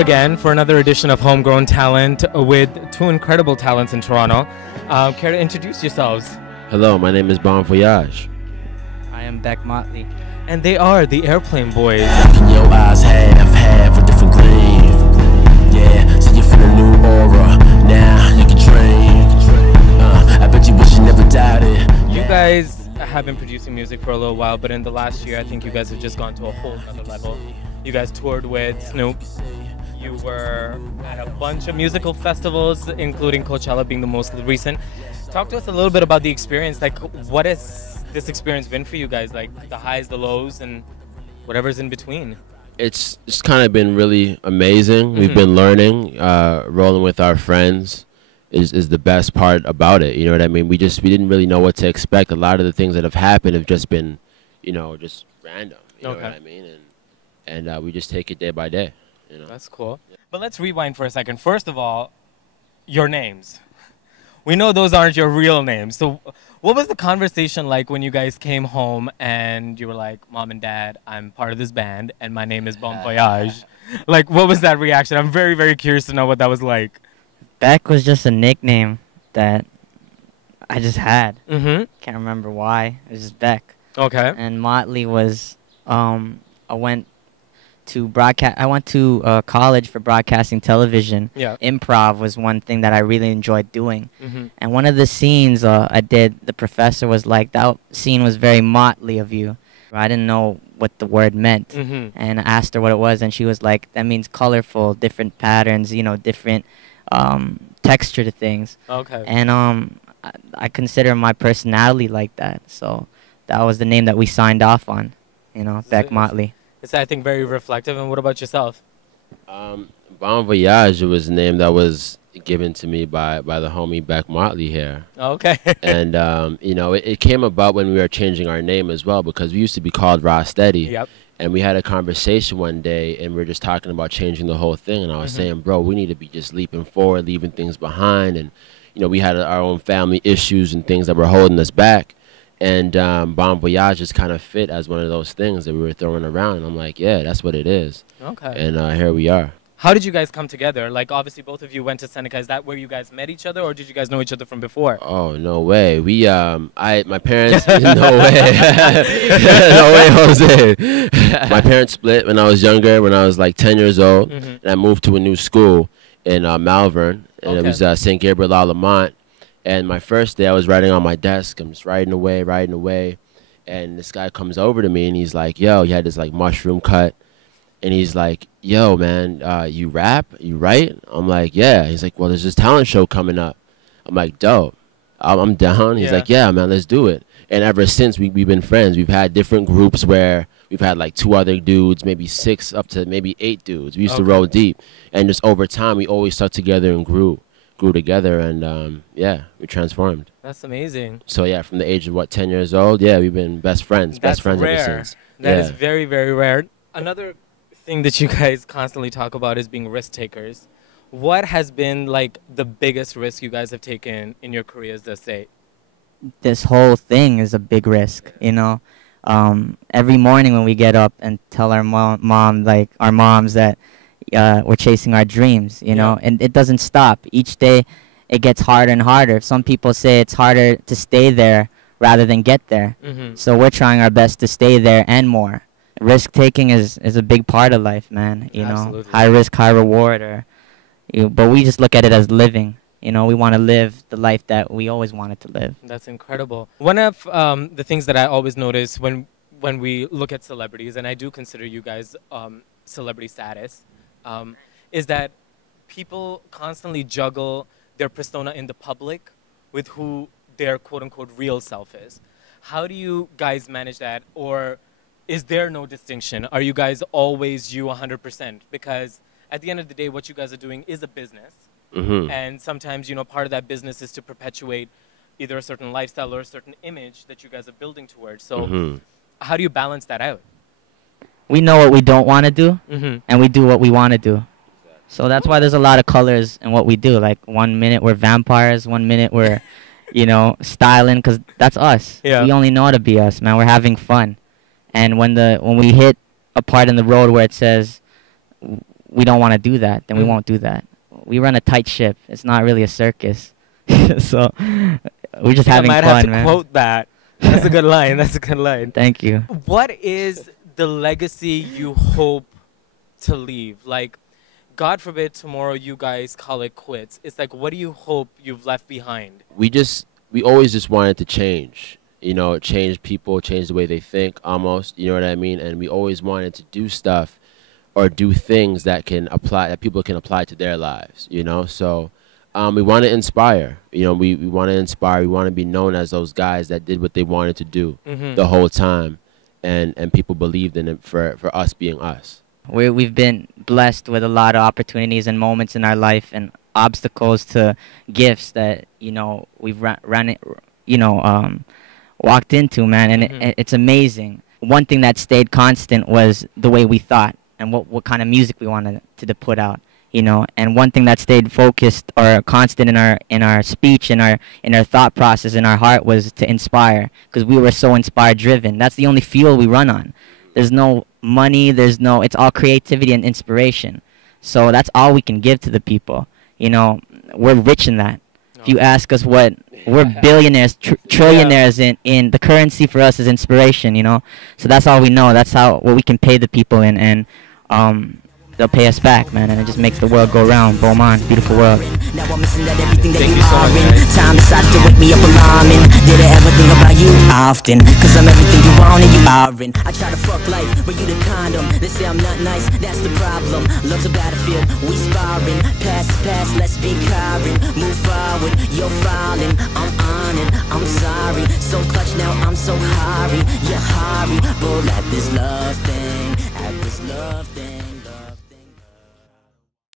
again for another edition of Homegrown Talent with two incredible talents in Toronto. Care to introduce yourselves? Hello, my name is Bon Voyage. I am Beck Motley. And they are the Airplane Boys. Making your eyes have a different gleam. Yeah, so you feel a new aura. Now you can dream. I bet you wish you never doubted. You guys have been producing music for a little while, but in the last year, I think you guys have just gone to a whole other level. You guys toured with Snoop. You were at a bunch of musical festivals, including Coachella being the most recent. Talk to us a little bit about the experience. Like, what has this experience been for you guys? Like, the highs, the lows, and whatever's in between. It's kind of been really amazing. We've been learning. Rolling with our friends is the best part about it. You know what I mean? We didn't really know what to expect. A lot of the things that have happened have just been, just random. You know what I mean? And we just take it day by day. You know? That's cool. Yeah. But let's rewind for a second. First of all, your names. We know those aren't your real names. So what was the conversation like when you guys came home and you were like, Mom and Dad, I'm part of this band and my name is Bon Voyage? Like, what was that reaction? I'm very, very curious to know what that was like. Beck was just a nickname that I just had. Mm-hmm. Can't remember why. It was just Beck. Okay. And Motley was, I went to college for broadcasting television. Yeah. Improv was one thing that I really enjoyed doing. Mm-hmm. And one of the scenes I did, the professor was like, that scene was very motley of you. I didn't know what the word meant. Mm-hmm. And I asked her what it was, and she was like, that means colorful, different patterns, different texture to things. Okay. And I consider my personality like that. So that was the name that we signed off on, Beck Motley. It's, I think, very reflective. And what about yourself? Bon Voyage was a name that was given to me by the homie Beck Motley here. Okay. And, it came about when we were changing our name as well, because we used to be called Raw Steady. Yep. And we had a conversation one day, and we were just talking about changing the whole thing. And I was saying, bro, we need to be just leaping forward, leaving things behind. And, we had our own family issues and things that were holding us back. And Bon Voyage just kind of fit as one of those things that we were throwing around. And I'm like, yeah, that's what it is. Okay. And here we are. How did you guys come together? Like, obviously, both of you went to Seneca. Is that where you guys met each other, or did you guys know each other from before? Oh, no way. My parents, no way. No way, Jose. My parents split when I was younger, when I was like 10 years old. And I moved to a new school in Malvern. And it was St. Gabriel La Lamont. And my first day, I was writing on my desk. I'm just writing away. And this guy comes over to me, and he's like, yo, he had this, like, mushroom cut. And he's like, yo, man, you rap? You write? I'm like, yeah. He's like, well, there's this talent show coming up. I'm like, dope. I'm down. He's like, yeah, man, let's do it. And ever since, we've been friends. We've had different groups where we've had, like, 2 other dudes, maybe 6 up to maybe 8 dudes. We used to roll deep. And just over time, we always stuck together and grew together, and we transformed. That's amazing. So yeah, from the age of 10 years old, we've been best friends. That's best friends rare. ever since. That is very, very rare. Another thing that you guys constantly talk about is being risk takers. What has been like the biggest risk you guys have taken in your careers this day? This whole thing is a big risk, Every morning when we get up and tell our moms that we're chasing our dreams, and it doesn't stop. Each day it gets harder and harder. Some people say it's harder to stay there rather than get there. So we're trying our best to stay there and more. Risk taking is a big part of life, man. Absolutely. High risk, high reward, but we just look at it as living. We want to live the life that we always wanted to live. That's incredible. One of the things that I always notice when we look at celebrities, and I do consider you guys celebrity status, is that people constantly juggle their persona in the public with who their quote-unquote real self is. How do you guys manage that, or is there no distinction? Are you guys always you 100%? Because at the end of the day, what you guys are doing is a business. And sometimes, part of that business is to perpetuate either a certain lifestyle or a certain image that you guys are building towards. So how do you balance that out? We know what we don't want to do, and we do what we want to do. So that's why there's a lot of colors in what we do. Like 1 minute we're vampires, 1 minute we're, styling, because that's us. Yeah. We only know how to be us, man. We're having fun. And when we hit a part in the road where it says we don't want to do that, then we Mm. won't do that. We run a tight ship. It's not really a circus. So we're just having I might fun, have to man. quote that. That's a good line. That's a good line. Thank you. What is the legacy you hope to leave? Like, God forbid tomorrow you guys call it quits. It's like, what do you hope you've left behind? We always just wanted to change, you know, change people, change the way they think almost, you know what I mean? And we always wanted to do stuff or do things that people can apply to their lives, you know? So we want to inspire, you know, we want to inspire, we want to be known as those guys that did what they wanted to do the whole time, and people believed in it for us being us. We've been blessed with a lot of opportunities and moments in our life and obstacles to gifts that, you know, we've walked into, man, and it's amazing. One thing that stayed constant was the way we thought and what kind of music we wanted to put out, you know. And one thing that stayed focused or constant in our speech, in our thought process, in our heart, was to inspire, because we were so inspired driven. That's the only fuel we run on. There's no money, it's all creativity and inspiration. So that's all we can give to the people. You know, we're rich in that. If you ask us we're billionaires, trillionaires in the currency for us is inspiration, you know. So that's all we know. That's what we can pay the people in, and they'll pay us back, man, and it just makes the world go round. Beaumont, beautiful world. Now I'm missing that everything that Thank you you so are much, in. guys. Time decided to wake me up alarming. Did I ever think about you often? Cause I'm everything you want and you are in. I try to fuck life, but you the condom. They say I'm not nice, that's the problem. Love's a battlefield, we sparring. Past is past, let's be carring. Move forward, you're falling. I'm on it, I'm sorry. So clutch now, I'm so hurry. You're hurry, but at this love.